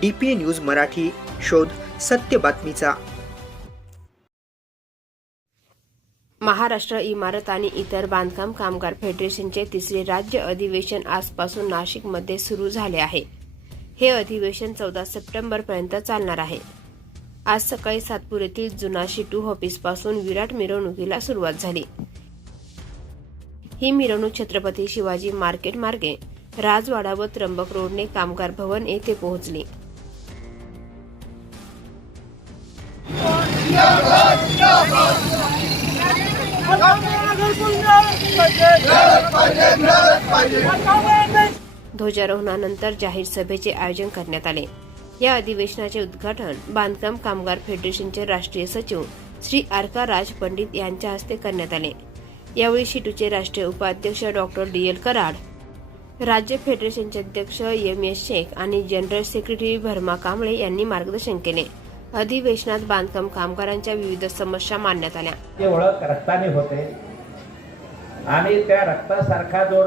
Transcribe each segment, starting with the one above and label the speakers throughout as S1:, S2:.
S1: D P news Marathi शोध सत्य बातमीचा.
S2: महाराष्ट्र इमारत आणि इतर बांधकाम कामगार फेडरेशनचे तिसरे राज्य अधिवेशन आजपासून नाशिकमध्ये सुरू झाले आहे. हे अधिवेशन चौदा सप्टेंबरपर्यंत चालणार आहे. आज सकाळी सातपूर येथील जुना शिटू ऑफिसपासून विराट मिरवणुकीला सुरुवात झाली. ही मिरवणूक छत्रपती शिवाजी मार्केट मार्गे राजवाडा व त्र्यंबक रोडने कामगार भवन येथे पोहोचली. ध्वजारोहणानंतर जाहीर सभेचे आयोजन करण्यात आले. या अधिवेशनाचे उद्घाटन बांधकाम कामगार फेडरेशनचे राष्ट्रीय सचिव श्री आरका राज पंडित यांच्या हस्ते करण्यात आले. यावेळी शिटूचे राष्ट्रीय उपाध्यक्ष डॉक्टर डी एल कराड राज्य फेडरेशनचे अध्यक्ष एम एस शेख आणि जनरल सेक्रेटरी भरमा कांबळे यांनी मार्गदर्शन केले. अधिवेशनात बांधकाम कामगारांच्या विविध समस्या मांडण्यात आल्या.
S3: ओळख रक्ताने होते. आणि त्या रक्तासारखा जो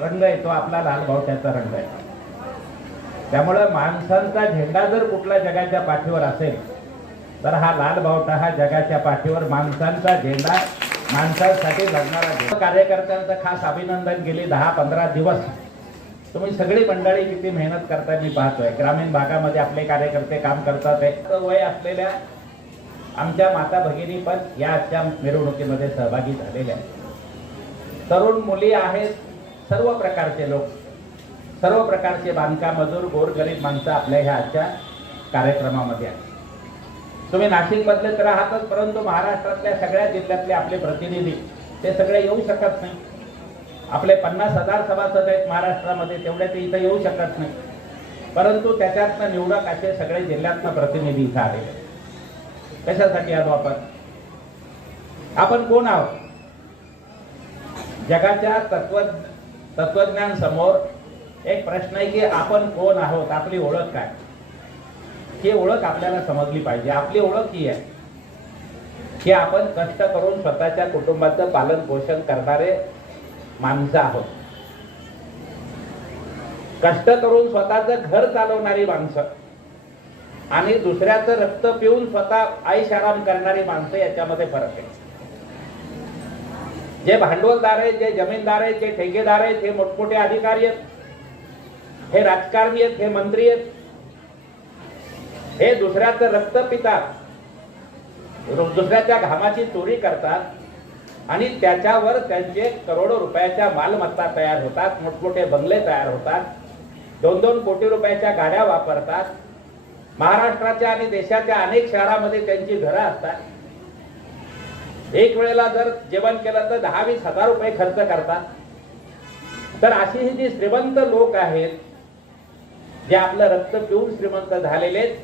S3: रंग आहे तो आपला लाल बावट्याचा रंग आहे. त्यामुळं माणसांचा झेंडा जर कुठला जगाच्या पाठीवर असेल तर हा लाल बावटा हा जगाच्या पाठीवर माणसांचा झेंडा माणसांसाठी लढणारा कार्यकर्त्यांचं खास अभिनंदन गेली दहा पंधरा दिवस. तुम्ही सगळी मंडळी किती मेहनत करताय मी पाहतोय. ग्रामीण भागामध्ये आपले कार्यकर्ते काम करतात आहे वय असलेल्या आमच्या माता भगिनी पण या आजच्या मिरवणुकीमध्ये सहभागी झालेल्या आहेत. तरुण मुली आहेत सर्व प्रकारचे लोक. सर्व प्रकारचे बांधकाम मजूर गोरगरीब माणसं आपल्या ह्या आजच्या कार्यक्रमामध्ये आहेत. तुम्ही नाशिकमधले तर आहातच परंतु महाराष्ट्रातल्या सगळ्या जिल्ह्यातले आपले प्रतिनिधी ते सगळे येऊ शकत नाही. आपले पन्नास हजार सभासद आहेत महाराष्ट्रामध्ये तेवढे ते इथं येऊ शकत नाही. परंतु त्याच्यातनं निवडक असे सगळे जिल्ह्यातनं प्रतिनिधी इथं आले कशासाठी आलो आपण? आपण कोण आहोत? जगाच्या तत्व तत्वज्ञान समोर एक प्रश्न आहे की आपण कोण आहोत? आपली ओळख काय? ही ओळख आपल्याला समजली पाहिजे. आपली ओळख ही आहे की आपण कष्ट करून स्वतःच्या कुटुंबाचं पालन पोषण करणारे माणसं आहोत. कष्ट करून स्वतःच घर चालवणारी माणसं आणि दुसऱ्याचं रक्त पिऊन स्वतः आईशाराम करणारी माणसं याच्यामध्ये फरक आहे. जे भांडवलदार आहेत जे जमीनदार आहेत जे ठेकेदार आहेत हे मोठमोठे अधिकारी आहेत हे राजकारणी आहेत हे मंत्री आहेत हे दुसऱ्याचं रक्त पितात दुसऱ्याच्या घामाची चोरी करतात आणि त्याच्यावर त्यांचे करोडो रुपयाच्या मालमत्ता तयार होतात मोठमोठे बंगले तयार होतात दोन दोन कोटी रुपयाच्या गाड्या वापरतात. महाराष्ट्राच्या आणि देशाच्या अनेक शहरामध्ये त्यांची घरं असतात. एक वेळेला जर जेवण केलं तर दहा वीस हजार रुपये खर्च करतात. तर अशी ही जी श्रीमंत लोक आहेत जे आपलं रक्त पिऊन श्रीमंत झालेले आहेत,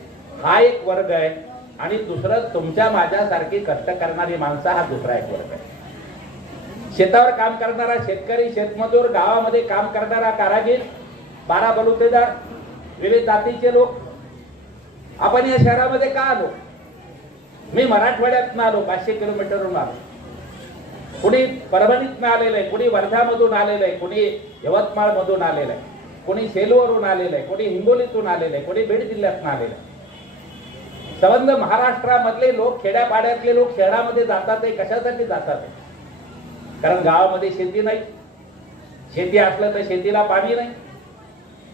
S3: हा एक वर्ग आहे. आणि दुसरं तुमच्या माझ्यासारखी कष्ट करणारी माणसं हा दुसरा एक वर्ग आहे. शेतावर काम करणारा शेतकरी शेतमजूर गावामध्ये काम करणारा कारागीर बारा बलुतेदार विविध जातीचे लोक. आपण या शहरामध्ये का आलो? मी मराठवाड्यातनं आलो पाचशे किलोमीटरवरून आलो. कुणी परभणीतनं आलेलं आहे कुणी वर्ध्यामधून आलेलं आहे कुणी यवतमाळमधून आलेलं आहे कुणी सेलूवरून आलेलं आहे कुणी हिंगोलीतून आलेलं आहे कुणी बीड जिल्ह्यातून आलेलं आहे. संबंध महाराष्ट्रामधले लोक खेड्यापाड्यातले लोक शहरामध्ये जातात ते कशासाठी जातात कारण गावामध्ये शेती नाही. शेती असलं तर शेतीला पाणी नाही.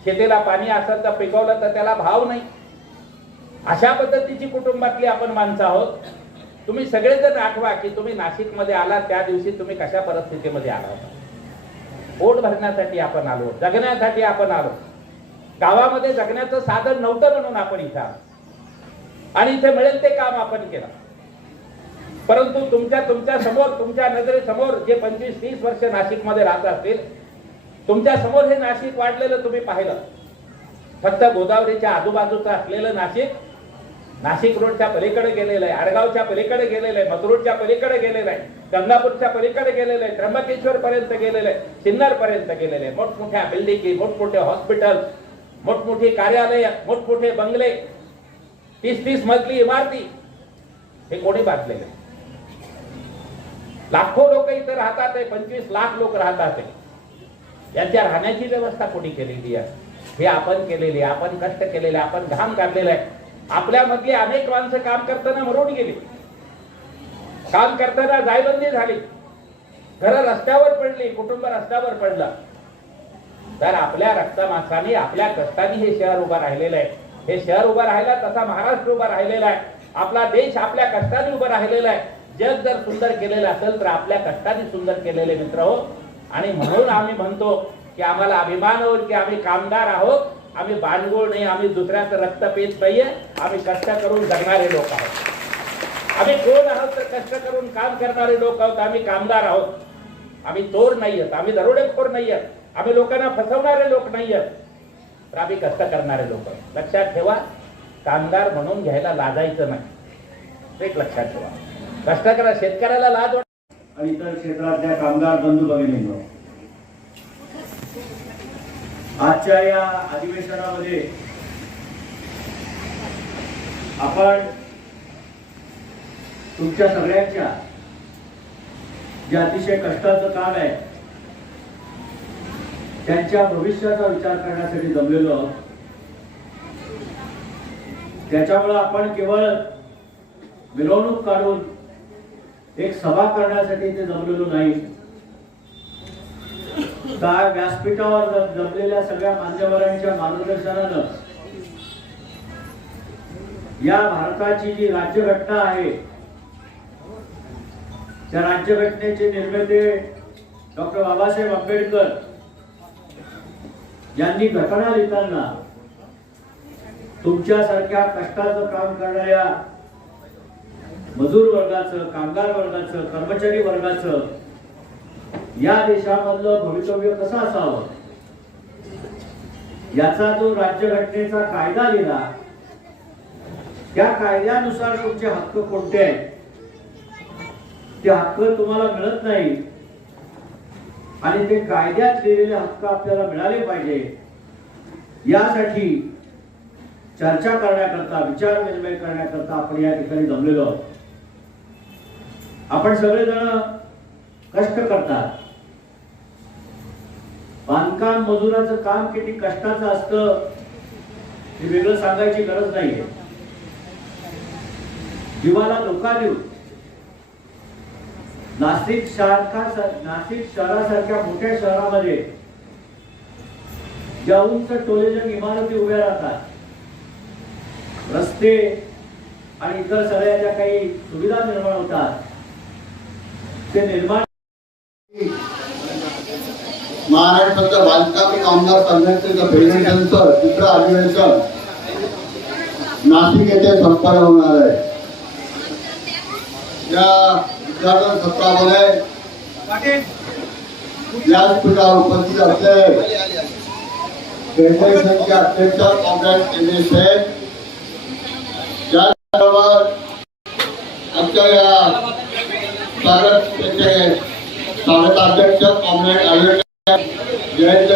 S3: शेतीला पाणी असलं तर पिकवलं तर त्याला भाव नाही. अशा पद्धतीची कुटुंबातली आपण माणसं आहोत. तुम्ही सगळेजण आठवा की तुम्ही नाशिकमध्ये आला त्या दिवशी तुम्ही कशा परिस्थितीमध्ये आला होता? पोट भरण्यासाठी आपण आलो जगण्यासाठी आपण आलो. गावामध्ये जगण्याचं साधन नव्हतं म्हणून आपण इथं आलो. आणि इथे मिळेल ते काम आपण केलं. परंतु तुमच्या तुमच्यासमोर तुमच्या नजरेसमोर जे पंचवीस तीस वर्ष नाशिकमध्ये राहत असतील तुमच्यासमोर हे नाशिक वाढलेलं तुम्ही पाहिलं. फक्त गोदावरीच्या आजूबाजूचं असलेलं नाशिक नाशिक रोडच्या पलीकडे गेलेलं आहे आडगावच्या पलीकडे गेलेलं आहे मथुरोडच्या पलीकडे गेलेलं आहे गंगापूरच्या पलीकडे गेलेलं आहे त्र्यंबकेश्वर पर्यंत गेलेलं आहे सिन्नर पर्यंत गेलेलं आहे. मोठमोठ्या बिल्डिंगी मोठमोठे हॉस्पिटल मोठमोठी कार्यालय मोठमोठे बंगले तीस तीस मजली इमारती हे कोणी बांधलेले लाखो लोक इथं राहतात आहे पंचवीस लाख लोक राहतात आहे. यांच्या राहण्याची व्यवस्था कोणी केलेली आहे? हे आपण केलेली आहे. आपण कष्ट केलेले आहे. आपण घाम काढलेला आहे. आपल्यामधली अनेक माणसं काम करताना मरून गेली. काम करताना जायबंदी झाली. घर रस्त्यावर पडली कुटुंब रस्त्यावर पडलं. तर आपल्या रक्तमासाने आपल्या कष्टाने हे शहर उभं राहिलेलं आहे. हे शहर उभं राहिलं तसा महाराष्ट्र उभा राहिलेला आहे. आपला देश आपल्या कष्टाने उभं राहिलेला आहे. जग जर सुंदर केलेलं असेल तर आपल्या कष्टाने सुंदर केलेले मित्र हो आणि म्हणून आम्ही म्हणतो की आम्हाला अभिमान होईल की आम्ही कामगार आहोत. आम्ही बांडगोळ नाही आम्ही दुसऱ्याचं रक्त पेत नाहीये. आम्ही कष्ट करून जगणारे लोक आहोत. आम्ही कोण आहोत तर कष्ट करून काम करणारे लोक आहोत आम्ही कामगार आहोत. आम्ही चोर नाही आहेत आम्ही दरोडेखोर नाही आहेत आम्ही लोकांना फसवणारे लोक नाही आहेत तर आम्ही कष्ट करणारे लोक लक्षात ठेवा कामगार म्हणून घ्यायला लाजायचं नाही. एक लक्षात ठेवा. कष्ट करा शेतकऱ्याला लाज वाट-
S4: आणि इतर क्षेत्रातल्या कामगार बंधू भगिनींनो आजच्या या अधिवेशनामध्ये आपण तुमच्या सगळ्यांच्या जे अतिशय कष्टाचं काम आहे त्यांच्या भविष्याचा विचार करण्यासाठी जमलेलो आहोत. त्याच्यामुळं आपण केवळ मिरवणूक काढून एक सभा करण्यासाठी ते जमलेलो नाही. त्या व्यासपीठावर जमलेल्या सगळ्या मान्यवरांच्या मार्गदर्शनानं या भारताची जी राज्यघटना आहे त्या राज्यघटनेचे निर्माते डॉक्टर बाबासाहेब आंबेडकर यांनी घटना लिहिताना तुमच्यासारख्या कष्टाचं काम करणाऱ्या मजूर वर्गाचं कामगार वर्गाचं कर्मचारी वर्गाचं या देशामधलं भवितव्य कसं असावं? याचा जो राज्यघटनेचा कायदा लिहिला त्या कायद्यानुसार तुमचे हक्क कोणते आहेत? ते हक्क तुम्हाला मिळत नाही. आणि ते कायद्यात लिहिलेले हक्क आपल्याला मिळाले पाहिजे. यासाठी चर्चा करण्याकरता विचार विनिमय करण्याकरता आपण या ठिकाणी जमलेलो आहोत. आपण सगळेजण कष्ट करतात. बांधकाम मजुराचं काम किती कष्टाचं असतं हे वेगळं सांगायची गरज नाहीये. जीवाला धोका देऊ. नाशिक सारखा नाशिक शहरासारख्या मोठ्या शहरामध्ये ज्या उंच टोलेजन इमारती उभ्या राहतात रस्ते आणि इतर सगळ्या ज्या काही सुविधा निर्माण होतात ते निर्माण
S5: महाराष्ट्राचं बांधकाम कामगार संघटनेचं फेडरेशनचं दुसरं अधिवेशन. नाशिक येथे संपन्न होणार आहे. या उद्घाटन सत्रामध्ये व्यासपीठावर उपस्थित असलेले फेडरेशनचे अध्यक्ष कॉम्रेड एम एस त्याचबरोबर आमच्या या स्वागत स्वागताध्यक्ष कॉम्रेड ॲडव्होकेट जयंत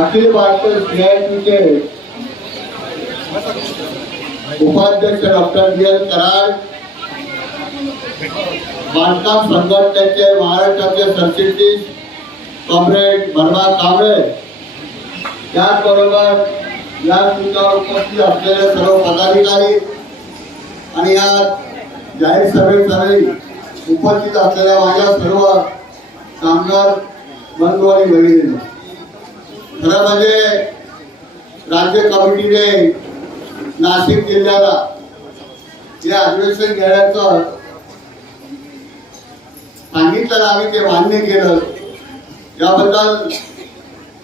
S5: अखिल भारतीय सीआयटीचे उपाध्यक्ष डॉक्टर बी एल कराड बांधकाम संघटनेचे महाराष्ट्राचे सरचिटणीस कॉम्रेड भरमा कांबळे. त्याचबरोबर या ठिकाणी उपस्थित असलेले सर्व पदाधिकारी आणि या जाहीर सभेसाठी उपस्थित असलेल्या माझ्या सर्व कामगार बंधू आणि भगिनी खरं म्हणजे राज्य कमिटीने नाशिक जिल्ह्याला जे अधिवेशन घेण्याचं सांगितलं आम्ही ते मान्य केलं याबद्दल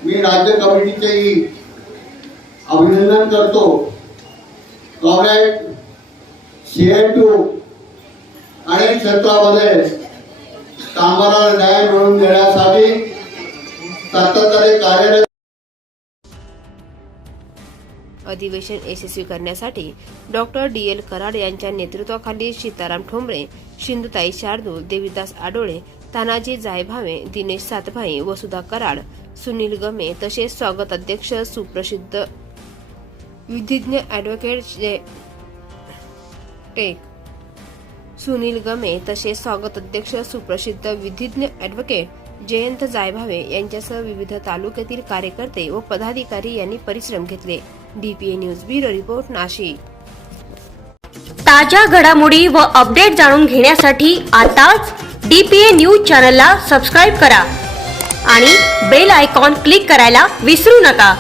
S5: मी राज्य कमिटीचेही अभिनंदन करतो. कॉम्रेड टू अनेक क्षेत्रामध्ये कामाला न्याय मिळवून देण्यासाठी सातत्याने कार्यरत
S2: अधिवेशन यशस्वी करण्यासाठी डॉक्टर डी एल कराड यांच्या नेतृत्वाखाली सीताराम ठोंबरे शिंदुताई शार्दूल देवीदास आडोळे तानाजी जायभावे दिनेश सातभाई वसुधा कराड सुनील गमे तसेच स्वागत अध्यक्ष सुप्रसिद्ध विधिज्ञ ॲडव्होकेट जे- टेक सुनील गमे तसेच स्वागत अध्यक्ष सुप्रसिद्ध विधिज्ञ ॲडव्होकेट जयंत जायभावे यांच्यासह विविध तालुक्यातील कार्यकर्ते व पदाधिकारी यांनी परिश्रम घेतले. DPA news bureau report Nashik.
S6: ताज्या घडामोडी व अपडेट जाणून घेण्यासाठी आताच डीपीए न्यूज चॅनलला सबस्क्राईब करा आणि बेल आयकॉन क्लिक करायला विसरू नका.